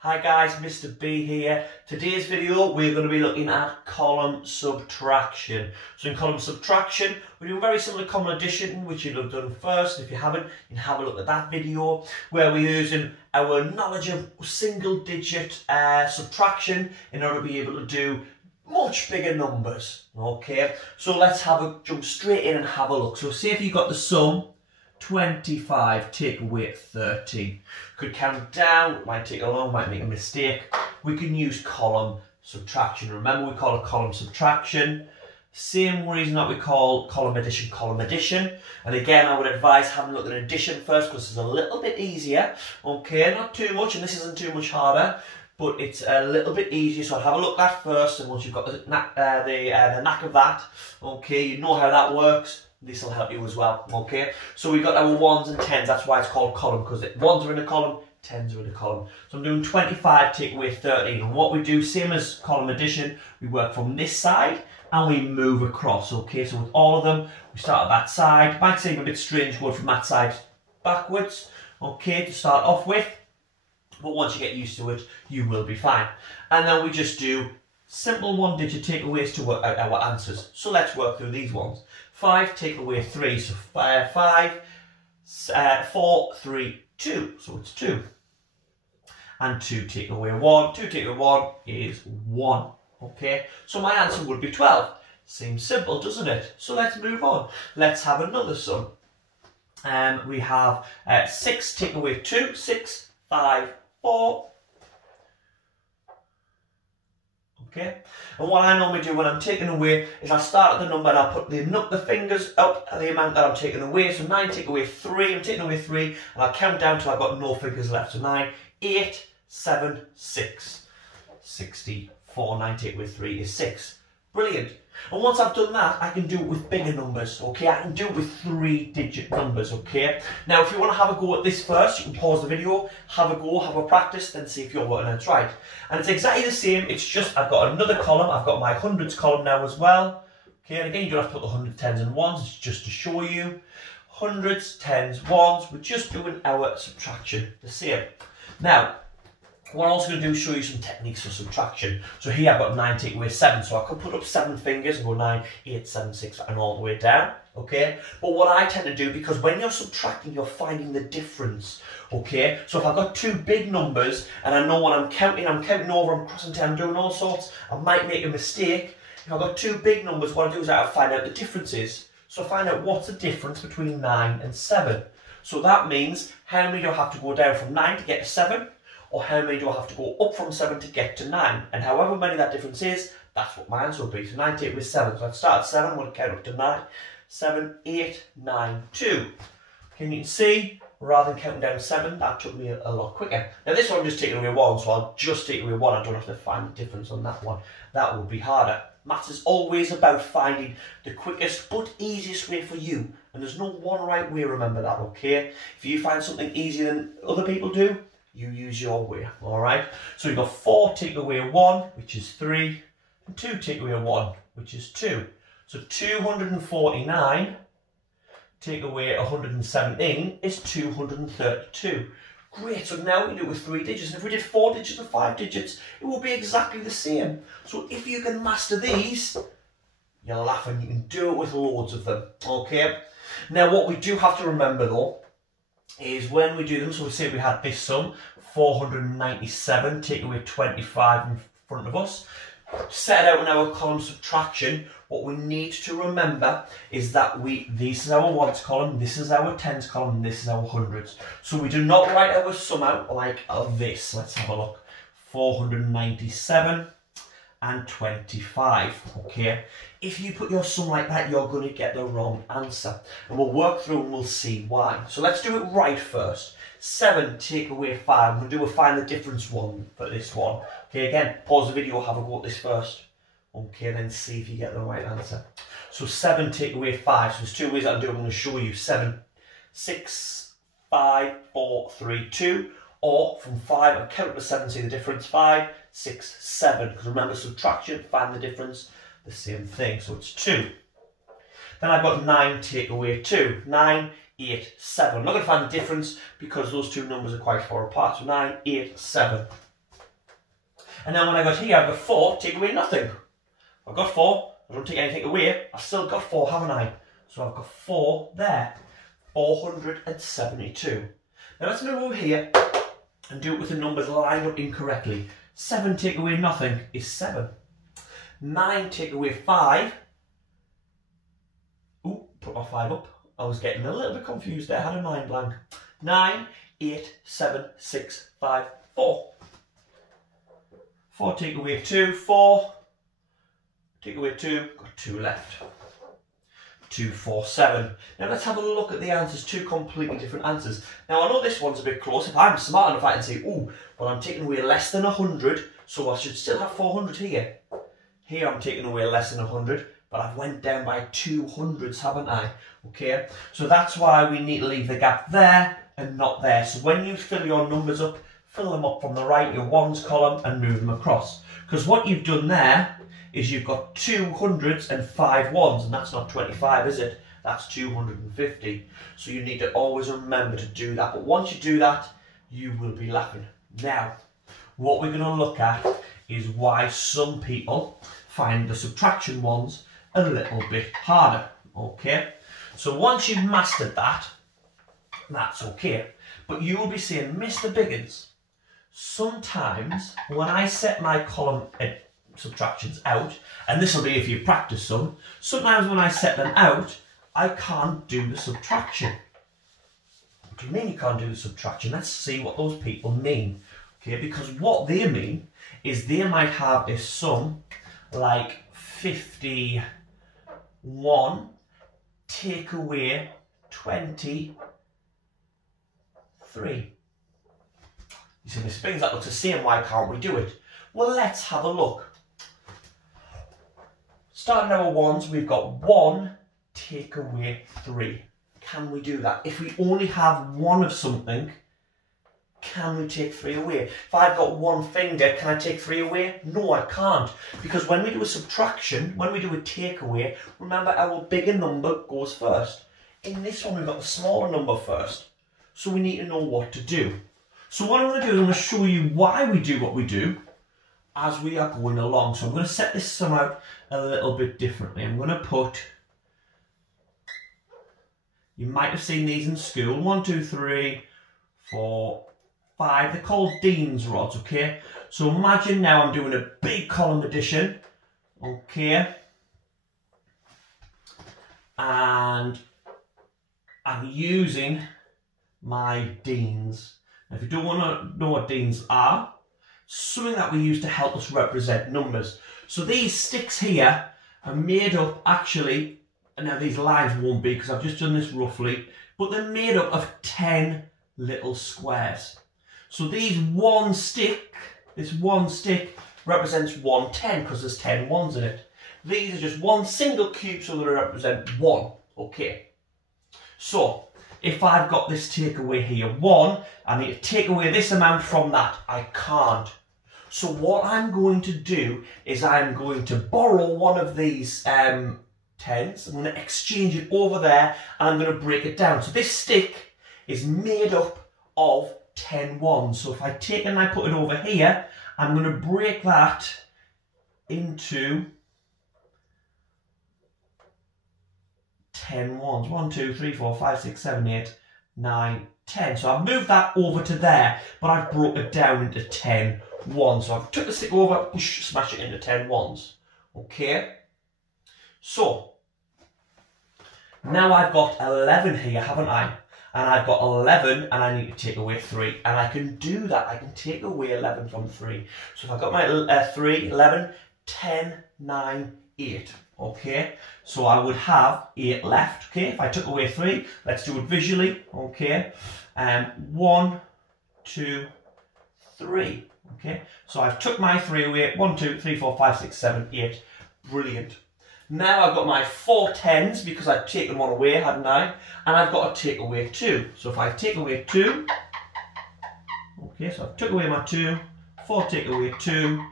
Hi guys, Mr. B here. Today's video we're going to be looking at column subtraction. So in column subtraction we're doing very similar to column addition, which you'll have done first. If you haven't, you can have a look at that video where we're using our knowledge of single digit subtraction in order to be able to do much bigger numbers. Okay, so let's jump straight in and have a look. So say if you got the sum 25 take away 13. Could count down, might take a long, might make a mistake. We can use column subtraction. Remember, we call it column subtraction. Same reason that we call column addition. And again, I would advise having a look at addition first because it's a little bit easier. Okay, not too much, and this isn't too much harder, but it's a little bit easier. So I'll have a look at that first, and once you've got the knack of that, okay, you know how that works. This will help you as well, okay? So we've got our 1s and 10s, that's why it's called column, because 1s are in a column, 10s are in a column. So I'm doing 25 take away 13, and what we do, same as column addition, we work from this side and we move across, okay? So with all of them, we start at that side. Might seem a bit strange going from that side backwards, okay, to start off with, but once you get used to it, you will be fine. And then we just do simple one-digit takeaways to work out our answers. So let's work through these ones. 5 take away 3, so 5, 4, 3, 2, so it's 2. And 2 take away 1, 2 take away 1 is 1, okay? So my answer would be 12. Seems simple, doesn't it? So let's move on. Let's have another sum. We have 6 take away 2, 6, 5, 4. Okay, and what I normally do when I'm taking away is I start at the number and I put the fingers up at the amount that I'm taking away. So 9 take away 3, I'm taking away 3, and I'll count down till I've got no fingers left. So 9, 8, 7, 6, 64, 9 take away 3 is 6. Brilliant. And once I've done that, I can do it with bigger numbers, okay? I can do it with 3-digit numbers, okay? Now, if you want to have a go at this first, you can pause the video, have a go, have a practice, then see if you're working out right. And it's exactly the same, it's just I've got another column, I've got my hundreds column now as well. Okay, and again, you don't have to put the hundreds, tens and ones, it's just to show you. Hundreds, tens, ones, we're just doing our subtraction, the same. Now, what I'm also going to do is show you some techniques for subtraction. So here I've got 9 take away 7, so I could put up 7 fingers and go 9, 8, 7, 6 and all the way down, okay? But what I tend to do, because when you're subtracting, you're finding the difference, okay? So if I've got two big numbers and I know when I'm counting over, I'm crossing down, I'm doing all sorts, I might make a mistake. If I've got two big numbers, what I do is I find out the differences. So I find out what's the difference between 9 and 7. So that means how many do I have to go down from 9 to get to 7? Or how many do I have to go up from 7 to get to 9? And however many that difference is, that's what my answer would be. So 9 take away 7. So I'd start at 7, I'm going to count up to 9. 7, 8, 9, 2. Can you see, rather than counting down 7, that took me a lot quicker. Now this one I'm just taking away 1, so I'll just take away 1. I don't have to find the difference on that one. That would be harder. Maths is always about finding the quickest but easiest way for you. And there's no one right way, remember that, okay? If you find something easier than other people do, you use your way, all right? So you've got 4 take away 1, which is 3, and 2 take away 1, which is 2. So 249 take away 117 is 232. Great, so now we can do it with 3 digits. And if we did 4 digits and 5 digits, it will be exactly the same. So if you can master these, you're laughing, you can do it with loads of them, okay? Now what we do have to remember though, is when we do them, so we say we had this sum, 497, take away 25 in front of us. Set out in our column subtraction, what we need to remember is that this is our ones column, this is our tens column, and this is our hundreds. So we do not write our sum out like this. Let's have a look. 497 and 25, okay? If you put your sum like that, you're going to get the wrong answer. And we'll work through and we'll see why. So let's do it right first. 7 take away 5. I'm going to do a find the difference one for this one. Okay, again, pause the video, have a go at this first. Okay, then see if you get the right answer. So 7 take away 5. So there's two ways I can do it. I'm going to show you. 7, 6, 5, 4, 3, 2. Or from 5, I count to 7, see the difference. 5, 6, 7. Because remember, subtraction, find the difference, the same thing. So it's 2. Then I've got 9 take away 2. 9, 8, 7. I'm not going to find the difference because those two numbers are quite far apart. So 9, 8, 7. And then when I got here, I've got 4, take away nothing. I've got 4, I don't take anything away, I've still got 4, haven't I? So I've got 4 there, 472. Now let's move over here and do it with the numbers lined up incorrectly. 7 take away nothing is 7. 9 take away 5. Ooh, put my 5 up. I was getting a little bit confused there, I had a mind blank. 9, 8, 7, 6, 5, 4. 4 take away 2, 4. Take away 2, got 2 left. 2, 4, 7. Now let's have a look at the answers, 2 completely different answers. Now I know this one's a bit close. If I'm smart enough I can say, ooh, well I'm taking away less than 100, so I should still have 400 here. Here I'm taking away less than 100, but I've went down by 200s, haven't I? Okay, so that's why we need to leave the gap there and not there. So when you fill your numbers up, fill them up from the right, your ones column, and move them across. Because what you've done there is you've got 2 hundreds and 5 ones, and that's not 25, is it? That's 250. So you need to always remember to do that. But once you do that, you will be laughing. Now, what we're going to look at is why some people find the subtraction ones a little bit harder. Okay? So once you've mastered that, that's okay. But you will be saying, Mr. Biggins, sometimes when I set my column subtractions out, and this will be if you practice some, sometimes when I set them out, I can't do the subtraction. What do you mean you can't do the subtraction? Let's see what those people mean. Okay, because what they mean is they might have a sum like 51 take away 23. You see, Mr. Biggins, that looks the same, why can't we do it? Well, let's have a look. Starting our ones, we've got 1 take away 3. Can we do that? If we only have 1 of something, can we take 3 away? If I've got 1 finger, can I take 3 away? No, I can't. Because when we do a subtraction, when we do a take away, remember our bigger number goes first. In this one, we've got the smaller number first. So we need to know what to do. So what I'm going to do is I'm going to show you why we do what we do as we are going along. So I'm going to set this sum out a little bit differently. I'm going to put, you might have seen these in school, 1, 2, 3, 4, 5. They're called Dean's rods, okay? So imagine now I'm doing a big column addition, okay? And I'm using my Deans. Now, if you don't want to know what Deans are, something that we use to help us represent numbers. So these sticks here are made up actually, and now these lines won't be because I've just done this roughly, but they're made up of 10 little squares. So these this one stick represents 110 because there's 10 ones in it. These are just one single cube, so they represent 1. Okay. So if I've got this takeaway here, 1, I need to take away this amount from that. I can't. So what I'm going to do is I'm going to borrow one of these 10s. I'm going to exchange it over there and I'm going to break it down. So this stick is made up of 10 ones. So if I take it and I put it over here, I'm going to break that into 10 ones. 1, 2, 3, 4, 5, 6, 7, 8, 9, 10. So I've moved that over to there, but I've broke it down into 10 ones. So I've took the stick over, smash it into 10 ones. Okay. So now I've got 11 here, haven't I? And I've got 11 and I need to take away 3. And I can do that. I can take away 11 from 3. So if I've got my 3, 11, 10, 9, 8. Okay, so I would have 8 left. Okay, if I took away 3, let's do it visually. Okay, 1, 2, 3. Okay, so I've took my 3 away. 1, 2, 3, 4, 5, 6, 7, 8. Brilliant. Now I've got my 4 10s because I've taken one away, hadn't I? And I've got to take away 2. So if I take away 2, okay, so I've took away my 2. 4 take away 2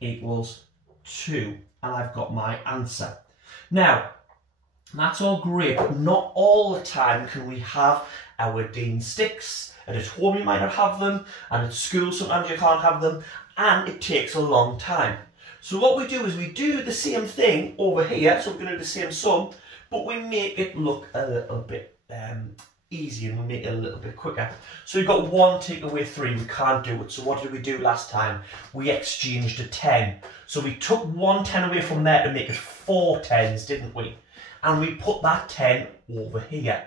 equals 2. And I've got my answer. Now, that's all great, but not all the time can we have our Dean sticks. And at home you might not have them, and at school sometimes you can't have them. and it takes a long time. So what we do is we do the same thing over here, so we're going to do the same sum, but we make it look a little bit easier, and we make it a little bit quicker. So we've got 1 take away 3, we can't do it. So what did we do last time? We exchanged a 10. So we took 1 10 away from there to make it 4 10s, didn't we? And we put that 10 over here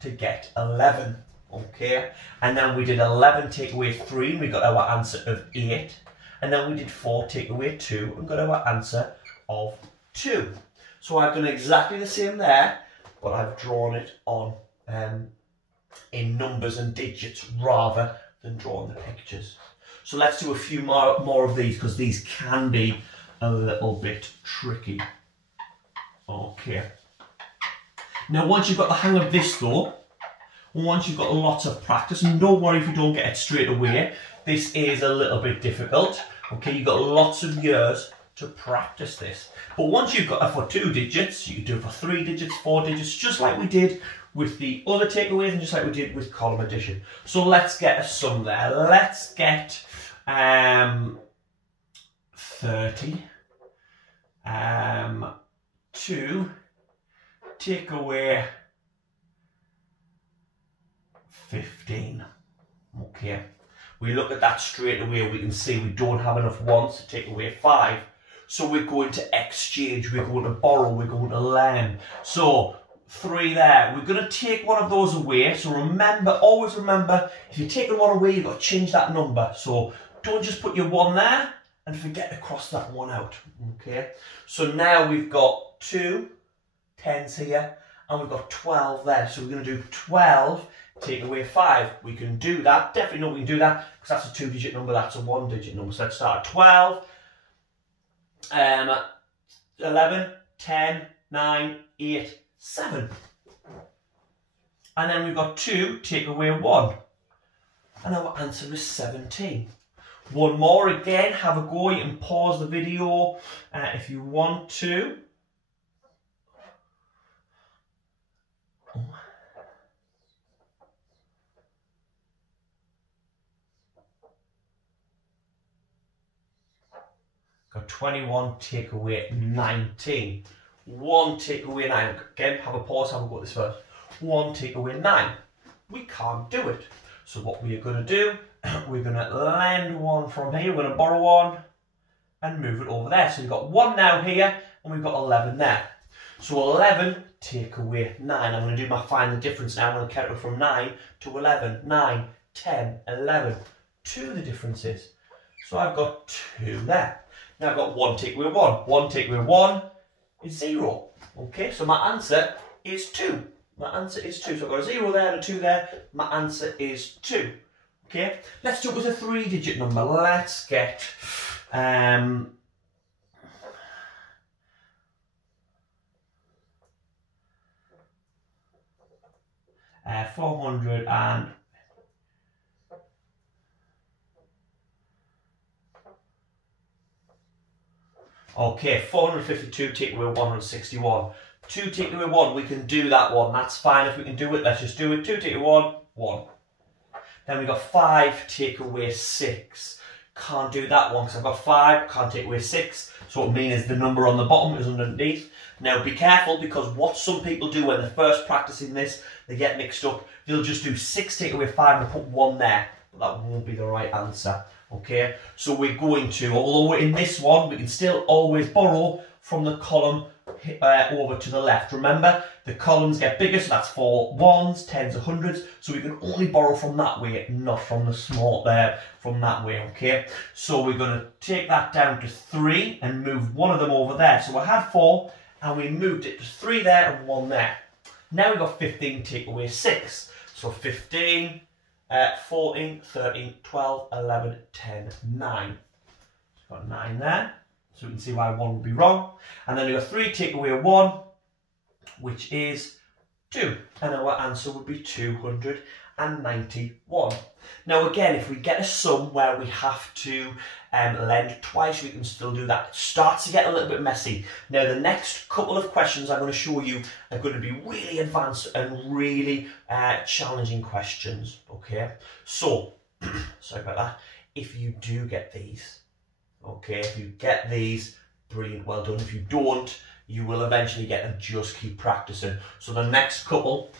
to get 11, okay? And then we did 11 take away 3, and we got our answer of 8. And then we did 4 take away 2, and got our answer of 2. So I've done exactly the same there, but I've drawn it on in numbers and digits rather than drawing the pictures. So let's do a few more of these, because these can be a little bit tricky. Okay. Now once you've got the hang of this though, once you've got lots of practice, and don't worry if you don't get it straight away, this is a little bit difficult. Okay, you've got lots of years to practice this. But once you've got it for 2 digits, you can do it for 3 digits, 4 digits, just like we did with the other takeaways and just like we did with column addition. So let's get a sum there. Let's get 30. 2 take away 15. Okay. We look at that straight away, we can see we don't have enough ones to take away 5. So we're going to exchange, we're going to borrow, we're going to lend. So 3 there, we're going to take one of those away. So remember, always remember, if you're taking one away, you've got to change that number. So don't just put your 1 there and forget to cross that 1 out. Okay, so now we've got 2 10s here and we've got 12 there. So we're going to do 12 take away 5. We can do that, definitely know we can do that, because that's a 2-digit number, that's a 1-digit number. So let's start at 12, 11, 10, 9, 8, 7. And then we've got 2 take away 1. And our answer is 17. One more again, have a go. You can pause the video if you want to. Got 21 take away 19. 1 take away 9. Again, have a pause, have a go at this first. 1 take away 9. We can't do it. So what we are going to do, we're going to lend 1 from here, we're going to borrow 1 and move it over there. So we've got 1 now here and we've got 11 there. So 11 take away 9. I'm going to do my find the difference now. I'm going to count it from 9 to 11. 9, 10, 11. 2 the differences. So I've got 2 there. Now I've got 1 take away 1. 1 take away 1 is 0. Okay, so my answer is 2. My answer is 2. So I've got a 0 there and a 2 there. My answer is 2. Okay, let's do it with a 3-digit number. Let's get 400 and okay, 452 take away 161. 2 take away 1, we can do that one. That's fine if we can do it. Let's just do it. 2 take away 1, 1. Then we've got 5 take away 6. Can't do that one because I've got 5, can't take away 6. So what it means is the number on the bottom is underneath. Now be careful, because what some people do when they're first practicing this, they get mixed up. They'll just do 6 take away 5 and put 1 there. But that won't be the right answer. Okay, so we're going to, although in this one, we can still always borrow from the column over to the left. Remember, the columns get bigger, so that's for 1s, 10s, or 100s. So we can only borrow from that way, not from the small there, from that way, okay? So we're going to take that down to 3 and move one of them over there. So we had 4, and we moved it to 3 there and 1 there. Now we've got 15 take away 6. So 15, 14, 13, 12, 11, 10, 9. So we've got 9 there. So we can see why 1 would be wrong. And then we've got 3 take away 1, which is 2. And our answer would be 291. Now again, if we get a sum where we have to lend twice, we can still do that. It starts to get a little bit messy. Now the next couple of questions I'm going to show you are going to be really advanced and really challenging questions. Okay, so sorry about that. if you do get these. Okay, if you get these, brilliant, well done. If you don't, you will eventually get them. Just keep practicing. So the next couple,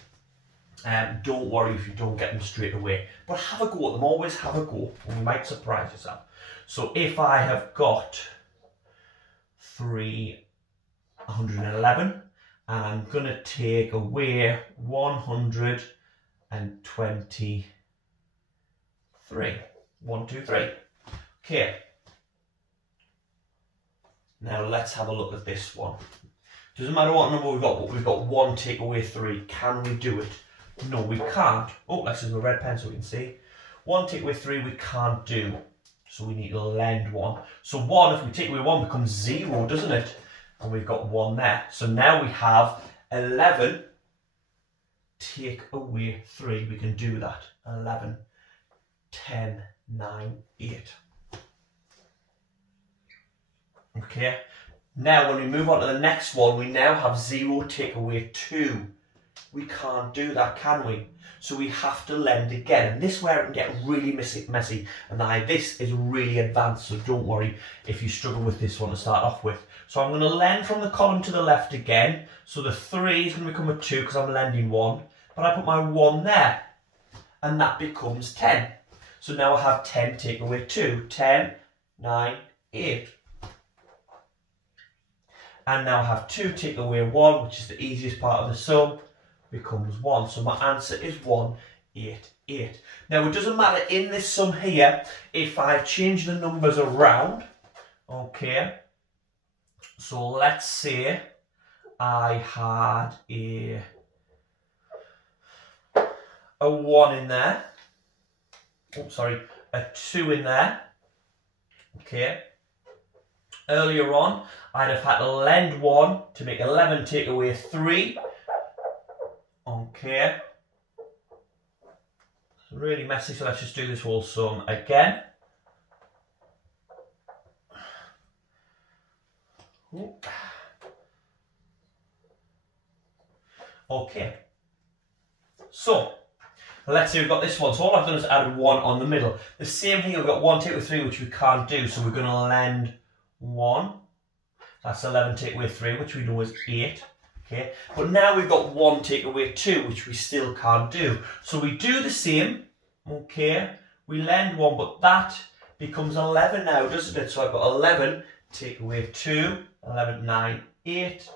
don't worry if you don't get them straight away, but have a go at them. Always have a go, and you might surprise yourself. So if I have got 311, and I'm going to take away 123. 1, 2, 3. Okay. Now let's have a look at this one. Doesn't matter what number we've got, but we've got 1 take away 3. Can we do it? No, we can't. Oh, let's use a red pen so we can see. 1 take away 3 we can't do. So we need to lend 1. So 1, if we take away 1, becomes 0, doesn't it? And we've got 1 there. So now we have 11 take away 3. We can do that. 11, 10, 9, 8. Okay. Now when we move on to the next one, we now have 0 take away 2. We can't do that, can we? So we have to lend again. And this is where it can get really messy. And this is really advanced, so don't worry if you struggle with this one to start off with. So I'm going to lend from the column to the left again. So the 3 is going to become a 2 because I'm lending 1. But I put my 1 there. And that becomes 10. So now I have 10 take away 2. 10, 9, 8. And now I have 2 take away 1, which is the easiest part of the sum, becomes 1. So my answer is 188. Now it doesn't matter in this sum here if I change the numbers around. Okay. So let's say I had a 1 in there. Oh, sorry, a 2 in there. Okay. Earlier on, I'd have had to lend 1 to make 11 take away 3. Okay. It's really messy, so let's just do this whole sum again. Okay. So, let's say we've got this one. So all I've done is added 1 on the middle. The same here, we've got 1 take away 3, which we can't do, so we're going to lend 1. That's 11 take away 3, which we know is 8. Okay, but now we've got 1 take away 2, which we still can't do. So we do the same. Okay, we lend 1, but that becomes 11 now, doesn't it? So I've got 11 take away 2, 11, 9, 8,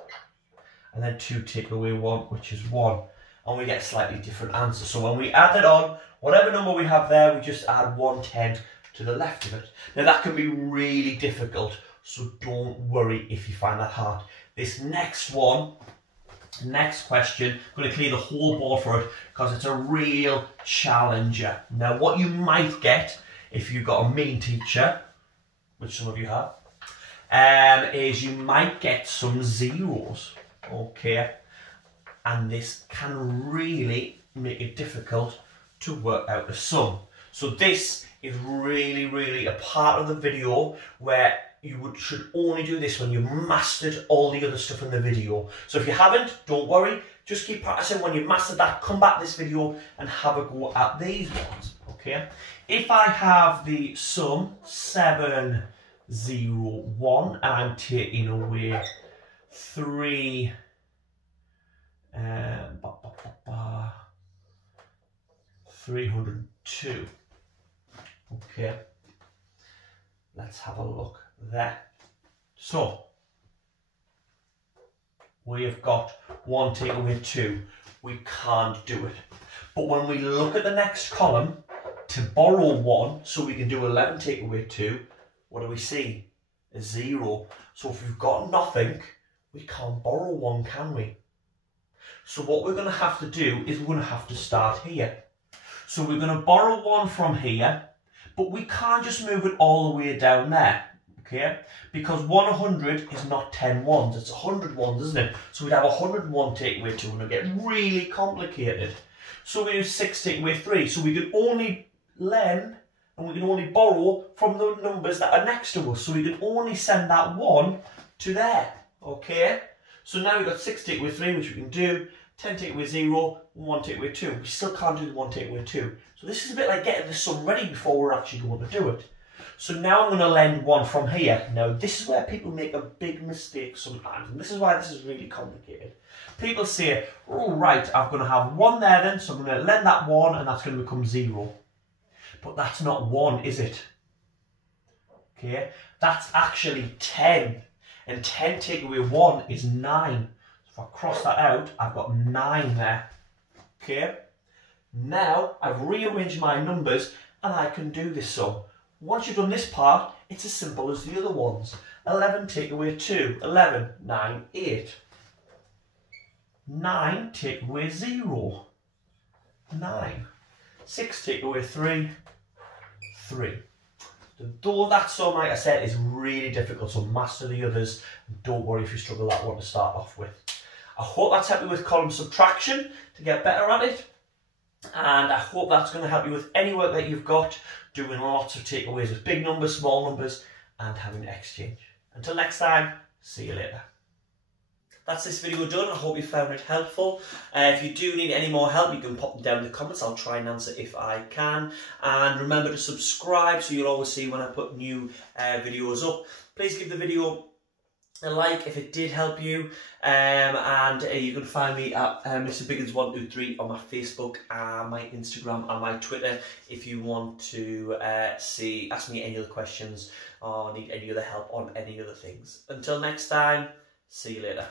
and then 2 take away 1, which is 1. And we get a slightly different answer. So when we add it on, whatever number we have there, we just add 110 to the left of it. Now that can be really difficult, so don't worry if you find that hard. This next one, next question, I'm going to clear the whole board for it because it's a real challenger. Now what you might get if you've got a mean teacher, which some of you have, is you might get some zeros. Okay, and this can really make it difficult to work out a sum. So this is really a part of the video where you should only do this when you've mastered all the other stuff in the video. So if you haven't, don't worry, just keep practicing. When you've mastered that, come back to this video and have a go at these ones. Okay, if I have the sum 701 and I'm taking away 302. Okay, let's have a look there. So we have got 1 take away 2. We can't do it. But when we look at the next column to borrow 1, so we can do 11 take away 2, what do we see? A 0. So if we've got nothing, we can't borrow 1, can we? So what we're going to have to do is we're going to have to start here. So we're going to borrow 1 from here, but we can't just move it all the way down there, okay? Because 100 is not 10 ones, it's 100 ones, isn't it? So we'd have 101 take away 2 and it'll get really complicated. So we do 6 take away 3, so we can only lend and we can only borrow from the numbers that are next to us. So we can only send that 1 to there, okay? So now we've got 6 take away 3, which we can do, 10 take away 0, 1 take away 2. We still can't do the 1 take away 2. So this is a bit like getting the sum ready before we're actually going to do it. So now I'm going to lend 1 from here. Now this is where people make a big mistake sometimes, and this is why this is really complicated. People say, oh right, I'm going to have 1 there then, so I'm going to lend that 1 and that's going to become 0. But that's not 1, is it? Okay, that's actually 10. And 10 take away 1 is 9. So if I cross that out, I've got 9 there. Okay, now I've rearranged my numbers and I can do this sum. Once you've done this part, it's as simple as the other ones. 11 take away 2, 11, 9, 8. 9 take away 0, 9. 6 take away 3, 3. Though that sum, like I said, is really difficult, so master the others. Don't worry if you struggle that one to start off with. I hope that's helped you with column subtraction to get better at it. And I hope that's going to help you with any work that you've got, doing lots of takeaways with big numbers, small numbers, and having to exchange. Until next time, see you later. That's this video done. I hope you found it helpful. If you do need any more help, you can pop them down in the comments. I'll try and answer if I can. And remember to subscribe so you'll always see when I put new videos up. Please give the video a like if it did help you. And you can find me at Mr. Biggins123 on my Facebook, my Instagram and my Twitter if you want to ask me any other questions or need any other help on any other things. Until next time, see you later.